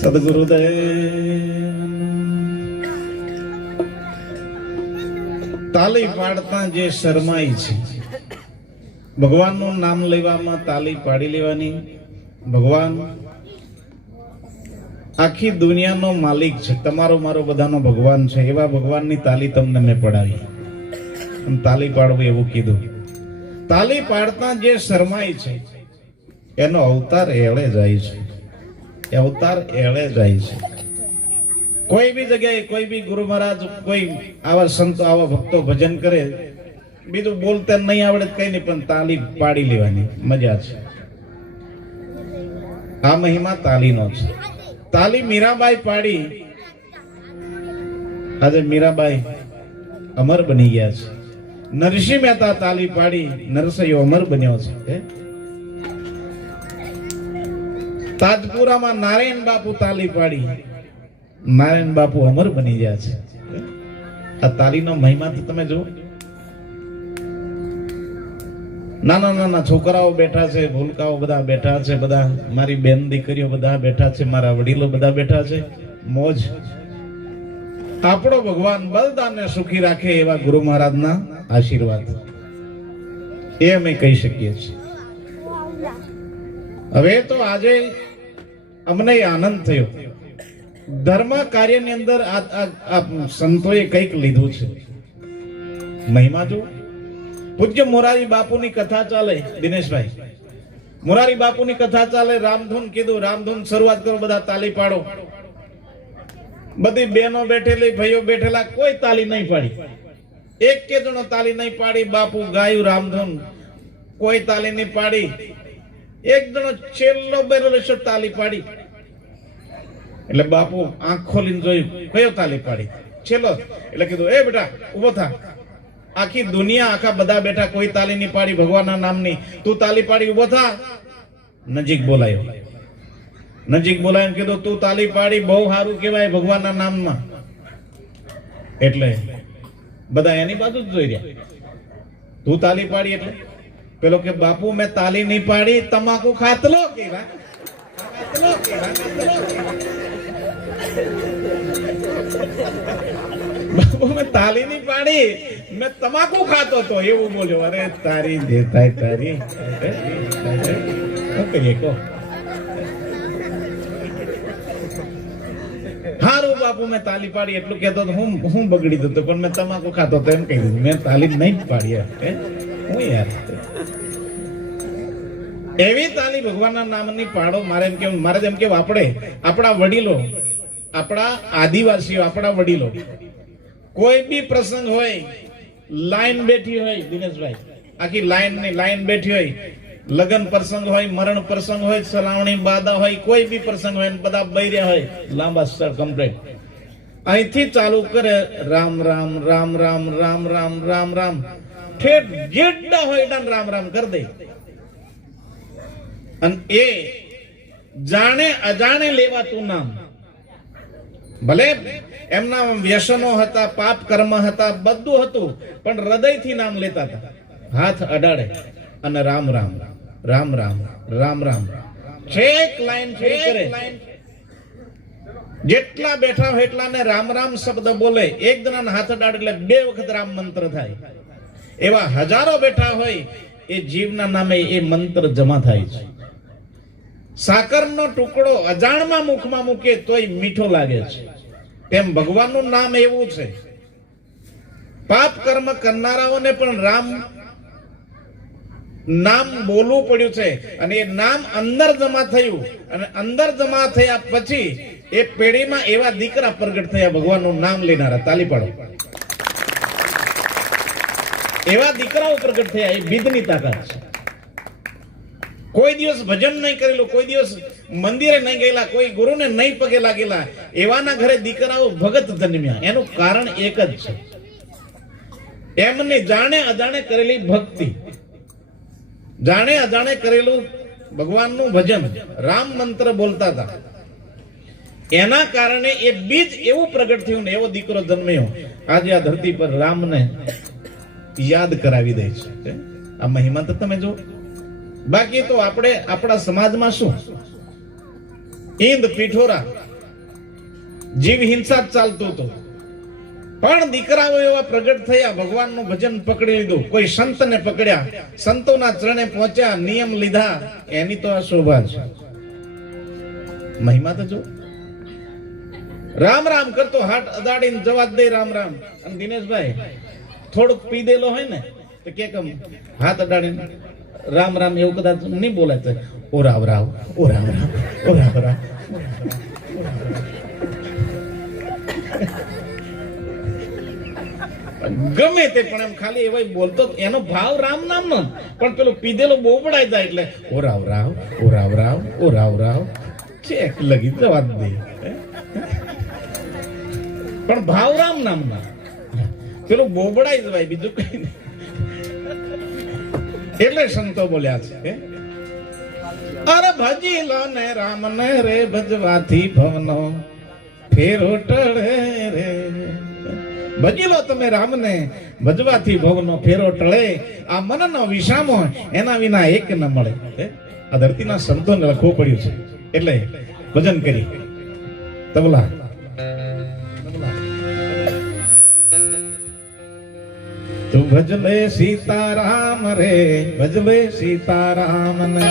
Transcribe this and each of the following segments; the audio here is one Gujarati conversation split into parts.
સદગુરુદેવ તાલી પાડતા જે શરમાઈ છે, ભગવાનનું નામ લેવામાં તાલી પાડી લેવાની. ભગવાન આખી દુનિયાનો માલિક છે, તમારો મારો બધાનો ભગવાન છે. એવા ભગવાનની તાલી તમને મેં પડાવી. તાલી પાડવું એવું કીધું. તાલી પાડતા જે શરમાય છે એનો અવતાર એળે જાય છે. અવતાર એળે જાય છે. કોઈ બી જગ્યાએ કોઈ બી ગુરુ મહારાજ કોઈ આવા સંતો આવા ભક્તો ભજન કરે, બીજું બોલતા નહીં આવડે કઈ નહીં, પણ તાલી પાડી લેવાની મજા છે. આ મહિમા તાલીનો છે. તાલી મીરાબાઈ પાડી, આજે મીરાબાઈ અમર બની ગયા છે. નરસિંહ મહેતા તાલી પાડી, નરસૈયો અમર બન્યો છે. તાજપુરામાં નારાયણ બાપુ તાલી પાડી, નારાયણ બાપુ અમર બની ગયા છે. આ તાલીનો મહિમા તો તમે જુઓ. નાના નાના છોકરાઓ બેઠા છે, ભૂલકાઓ બધા બેઠા છે, બધા મારી બેન દીકરીઓ બધા બેઠા છે, મારા વડીલો બધા બેઠા છે. મોજ. આપણો ભગવાન બધાને સુખી રાખે એવા ગુરુ મહારાજના આશીર્વાદ એ અમે કહી શકીએ છીએ. હવે તો આજે અમને આનંદ થયો. ધર્મ કાર્યની અંદર આ સંતોએ કંઈક લીધું છે. મહિમા જો પૂજ્ય મોરારી બાપુની કથા ચાલે, દિનેશભાઈ મોરારી બાપુની કથા ચાલે, રામધૂન કીધું, રામધૂન શરૂઆત કરો, બધા તાલી પાડો. બધી બહેનો બેઠેલી, ભાઈઓ બેઠેલા, કોઈ તાલી નહીં પાડી. એક કે જણો તાલી નહીં પાડી. બાપુ ગાયું રામધૂન, કોઈ તાલી નહીં પાડી. એક જણો છેલ્લો બેઠેલો છે, તાલી પાડી. એટલે બાપુ આંખ ખોલીને જોયું, કયો તાલી પાડી? છેલ્લો. એટલે કીધું, એ બેટા ઉભો થા. આખી દુનિયા આખા બધા બેઠા, કોઈ તાલી નહીં પાડી ભગવાનના નામની, તું તાલી પાડી, ઉભો થા. નજીક બોલાયો, નજીક બોલાયો, કીધું તું તાલી પાડી, બહુ સારું કહેવાય ભગવાનના નામમાં. એટલે બધા એની બાજુ જ જોઈ રહ્યા. તું તાલી પાડી એટલે પેલો કે બાપુ મેં તાલી નહીં પાડી, તમાકુ ખાતલો કેવા. બાપુ મેં તાલી નહીં પાડી, મેં તમાકુ ખાતો તો, એવું બોલ્યો. અરે તારી દેતાય તારી. શું કહીએ કહો? હારું બાપુ મેં તાલી પાડી એટલું કહેતો તો હું બગડી દઉં, પણ મેં તમાકુ ખાતો તો એમ કહી દીધું. મેં તાલી નહીં પાડી. હું યાર એવી તાલી ભગવાનના નામની પાડો. મારે એમ કેવું, મારે એમ કેવું, આપણે આપણા વડીલો, આપણા આદિવાસીઓ, આપણા વડીલો કોઈ બી પ્રસંગ હોય, લાઈન બેઠી હોય, દિનેશભાઈ આખી લાઈન બેઠી હોય, લગ્ન પ્રસંગ હોય, મરણ પ્રસંગ હોય, સલાવણી બાદા હોય, કોઈ બી પ્રસંગ હોય, બધા બૈર્યા હોય, લાંબા સ્તર કમ્પ્લીટ અહીંથી ચાલુ કરે, રામ રામ રામ રામ રામ રામ રામ રામ, ઠેઠ જેટલા હોય એટલા રામ રામ કરી દે. અને એ જાણે અજાણે લેવાતું નામ. ભલે એમના વ્યસનો હતા, પાપ કર્મ હતા, બધું હતું, પણ હૃદયથી નામ લેતા હતા. હાથ અડાડે અને રામ રામ રામ રામ રામ રામ, છેક લાઈન ફરી કરે. જેટલા બેઠા હોય એટલાને રામ રામ શબ્દ બોલે. એક જણાના હાથ અડાડે એટલે 2 વખત રામ મંત્ર થાય. એવા હજારો બેઠા હોય, એ જીવના નામે એ મંત્ર જમા થાય છે. સાકરનો ટુકડો અજાણમાં મુખમાં મૂકે તોય મીઠો લાગે છે. તેમ ભગવાનનું નામ એવું છે. પાપ કર્મ કરનારાઓને પણ રામ નામ બોલવું પડ્યું છે. અને એ નામ અંદર જમા થયું, અને અંદર જમા થયા પછી એ પેઢીમાં એવા દીકરા પ્રગટ થયા ભગવાનનું નામ લેનારા. તાલી પાડો. એવા દીકરાઓ પ્રગટ થયા. એ બીજની તાકાત છે. કોઈ દિવસ ભજન નહીં કરેલું, કોઈ દિવસ મંદિરે નહીં ગયેલા, કોઈ ગુરુને નહીં પગે લાગેલા, એવાના ઘરે દીકરાઓ ભગત જન્મ્યા. એનું કારણ એક જ છે, એમને જાણે અજાણે કરેલી ભક્તિ, જાણે અજાણે કરેલું ભગવાનનું ભજન, રામ મંત્ર બોલતા હતા. એના કારણે એ બીજ એવું પ્રગટ થયું ને એવો દીકરો જન્મ્યો. આજે આ ધરતી પર રામને યાદ કરાવી દે છે. આ મહિમા તો તમે જો. બાકી તો આપણે આપણા સમાજમાં શું, ઈંદ પીઠોરા જીવ હિંસા જ ચાલતું હતું, પણ દીકરાઓ એવા પ્રગટ થયા, ભગવાનનું ભજન પકડી લીધું, કોઈ સંતને પકડ્યા, સંતોના ચરણે પહોંચ્યા, નિયમ લીધા. એની તો આ શોભા છે, મહિમા તો જો. રામ રામ કરતો હાથ અદાડીને જવાબ દે રામ રામ. અને દિનેશભાઈ થોડુંક પીધેલો હોય ને તો કે હાથ અડાડીને રામ રામ એવું કદાચ નહીં બોલાય તો ઓ રાવ રાવ, ઓ રામ રામ, ઓ રામ રામ. ગમે તે પણ એમ ખાલી એવા બોલતો, એનો ભાવ રામ નામ નો, પણ પેલો પીધેલો બોબડાઈ જાય એટલે ઓ રાવ રાવ, ઓ રાવ રાવ, ઓ રાવ રાવ, ચેક લગી જવા દે. પણ ભાવ રામ નામ ના, પેલો બોબડાઈ જવાય, બીજું કઈ નહીં. એટલે સંતો બોલ્યા છે, અરે ભજી લો ને રામ ને રે, ભજવાથી ભવનો ફેરો ટળે રે. ભજી લો તમે રામને, ભજવાથી ભવનો ફેરો ટળે. આ મનનો વિસામો એના વિના એક ન મળે. આ ધરતીના સંતોને લખવું પડ્યું છે, એટલે ભજન કરી. તબલા તું ભજલે સીતારામ રે, ભજલે સીતારામ ને.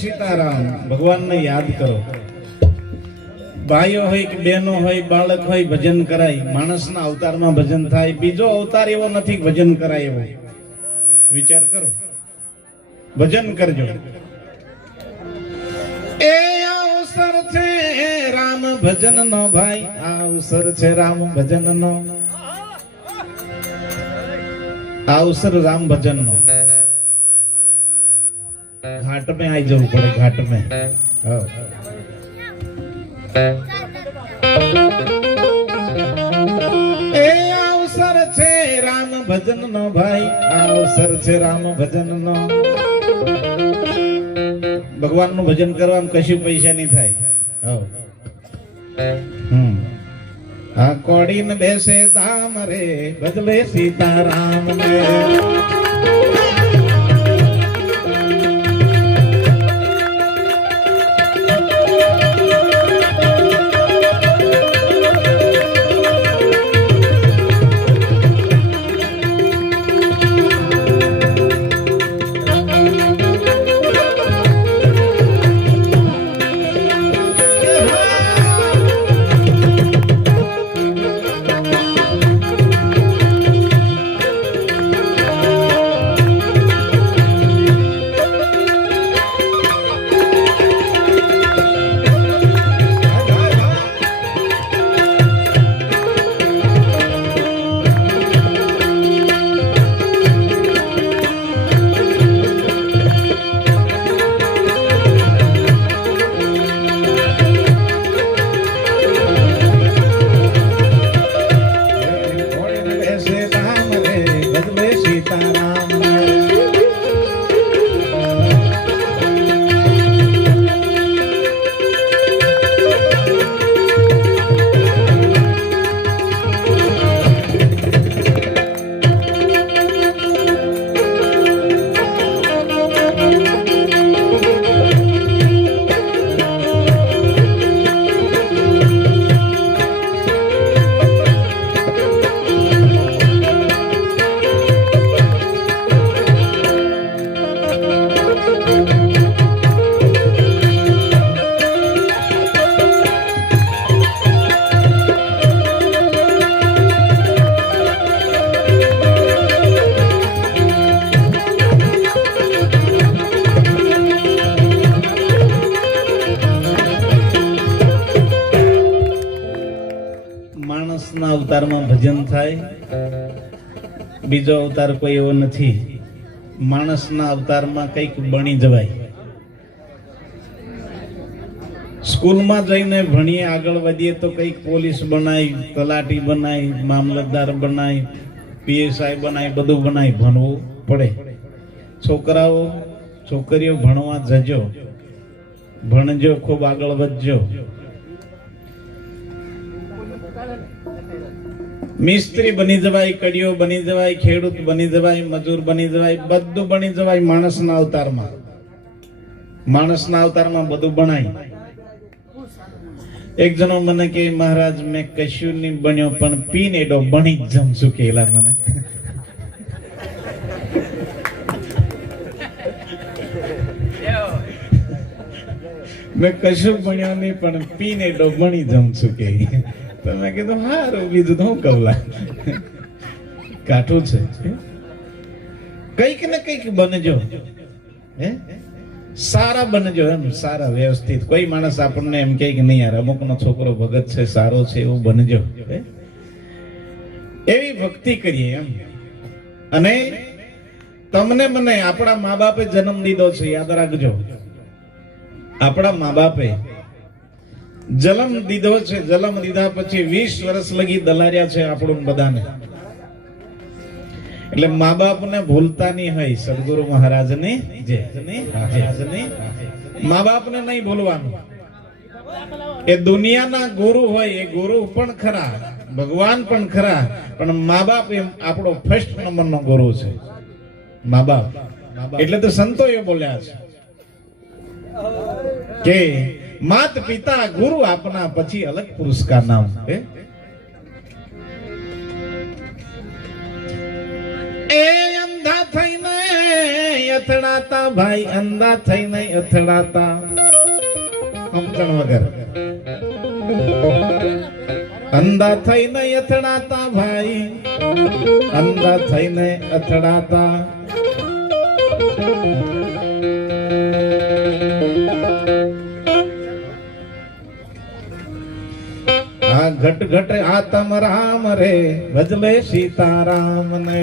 સીતારામ, ભગવાનને યાદ કરો. ભાઈઓ હોય કે બહેનો હોય, બાળક હોય, ભજન કરાય. માણસના અવતારમાં ભજન થાય, બીજો અવતાર એવો નથી ભજન કરાય એવો. વિચાર કરો, ભજન કરજો. એ અવસર છે રામ ભજન નો ભાઈ, આ અવસર છે રામ ભજન નો, આ અવસર રામ ભજન નો. घाट में आई जरूर पड़े, घाट में. ए अवसर छे राम भजन नो भाई, अवसर छे राम भजन नो. भगवान નું ભજન કરવામાં કશું પૈસા નહીં થાય. આ કોડી ને બેસે ધામ રે, બદલે સીતારામ ને. અવતારમાં ભજન થાય, બીજો અવતાર કોઈ એવો નથી. માણસના અવતારમાં કંઈક બની જવાય. સ્કૂલમાં જઈને ભણીએ, આગળ વધીએ તો કંઈક પોલીસ બનાય, તલાટી બનાય, મામલતદાર બનાય, પીએસઆઈ બનાય, બધું બનાય. ભણવું પડે. છોકરાઓ છોકરીઓ ભણવા જજો, ભણજો, ખૂબ આગળ વધજો. મિસ્ત્રી બની જવાય, કડીઓ બની જવાય, ખેડૂત બની જવાય, મજૂર બની જવાય, બધું બની જવાય માણસના અવતારમાં. માણસના અવતારમાં બધું બનાય. એક જણો મને કે મહારાજ મેં કશું નહીં બન્યો પણ પીને એડો બની જ જમશું કેલા મને. મેં કશું ભણ્યો નહીં પણ પીને એડો બની જમશું કે. તો મેં કીધું હારું, બીજું તો હું કવલા કાઠું છે. કઈક ને કઈક બનજો, હે સારા બનજો, એમ સારા વ્યવસ્થિત. કોઈ માણસ આપણને એમ કે નહીં યાર અમુક નો છોકરો ભગત છે, સારો છે, એવું બનજો. એવી ભક્તિ કરીએ એમ. અને તમને મને આપણા મા બાપે જન્મ દીધો છે, યાદ રાખજો. આપણા મા બાપે જન્મ દીધો છે. જન્મ દીધા પછી 20 વર્ષ લગી દલાર્યા છે આપણું બધાને. એટલે મા બાપ ને ભૂલતા નહીં હોય. સદગુરુ મહારાજ ને મા બાપ ને નહીં ભૂલવાનું. એ દુનિયાના ગુરુ હોય, એ ગુરુ પણ ખરા, ભગવાન પણ ખરા, પણ મા બાપ એમ આપણો ફર્સ્ટ નંબર નો ગુરુ છે. મા બાપ એટલે તો સંતો એ બોલ્યા છે કે માત પિતા ગુરુ આપના પછી અલગ પુરુષ કા નામ. એ અંધા થઈને અથડાતા ભાઈ, અંધા થઈને અથડાતા, સમજણ વગર. અંધા થઈને અથડાતા ભાઈ, અંધા થઈને અથડાતા. આ ઘટ ઘટ આતમ રામ રે, ભજલે સીતારામ ને.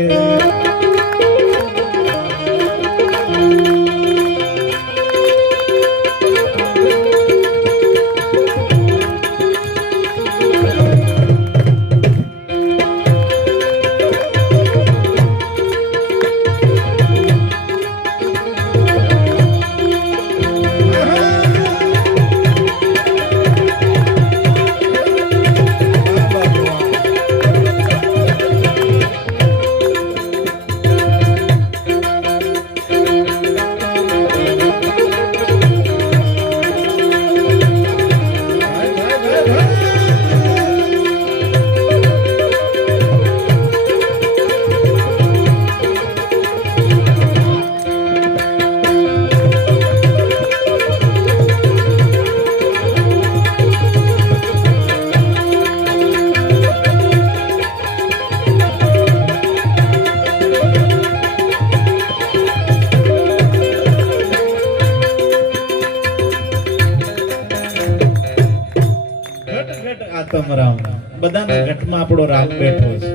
બધાના ઘટમાં આપણો રામ બેઠો છે,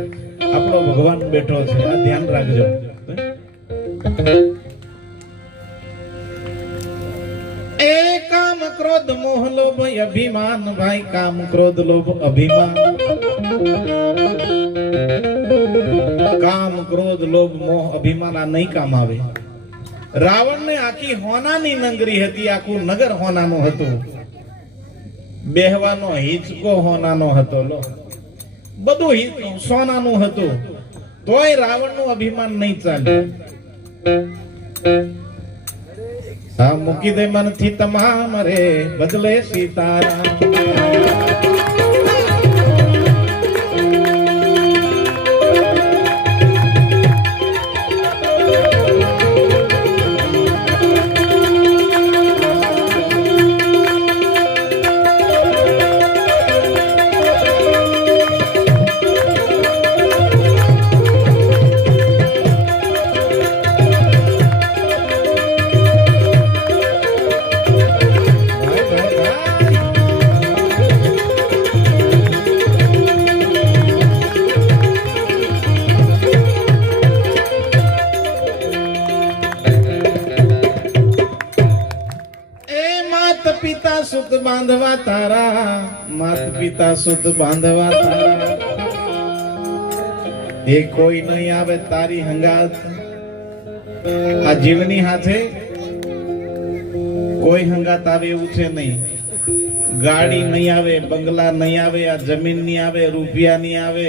આપણો ભગવાન બેઠો છે. આ ધ્યાન રાખજો. એ કામ ક્રોધ મોહ લોભ અભિમાન ભાઈ, કામ ક્રોધ લોભ અભિમાન. કામ ક્રોધ લોભ મોહ અભિમાન આ નહીં કામ આવે. રાવણ ને આખી હોનાની નગરી હતી, આખું નગર હોનાનું હતું. બેહવાનો હિંચકો હોનાનો હતો, લો બધું સોનાનું હતું. તોય રાવણ નું અભિમાન નહીં ચાલ્યું. આ મૂકી દે મનથી તમામ રે, બદલે સીતારામ. સુત બાંધવા તારા, માત પિતા સુત બાંધવા તારા, એ કોઈ નહીં આવે તારી હંગાત. આ જીવની હાથે કોઈ હંગાત આવે એવું છે નહીં. ગાડી નહીં આવે, બંગલા નહીં આવે, આ જમીન નહીં આવે, રૂપિયા નહીં આવે,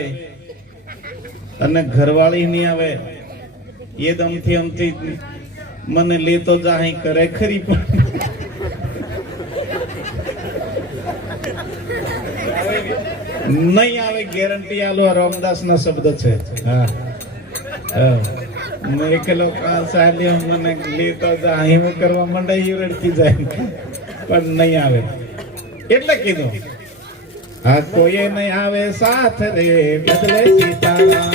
અને ઘરવાળી નહીં આવે. એ દમથી અમથી મને લેતો જાય કરે ખરી, પણ નહીં આવે ગેરંટી આલો. રામદાસ ના શબ્દ છે. હા, મેં એકલો સાલ્યો, મને લેતો જાય હું કરવા માંડે રડકી જાય, પણ નહીં આવે. એટલે કીધું આ કોઈ નહીં આવે સાથ રે બદલે સીતારામ.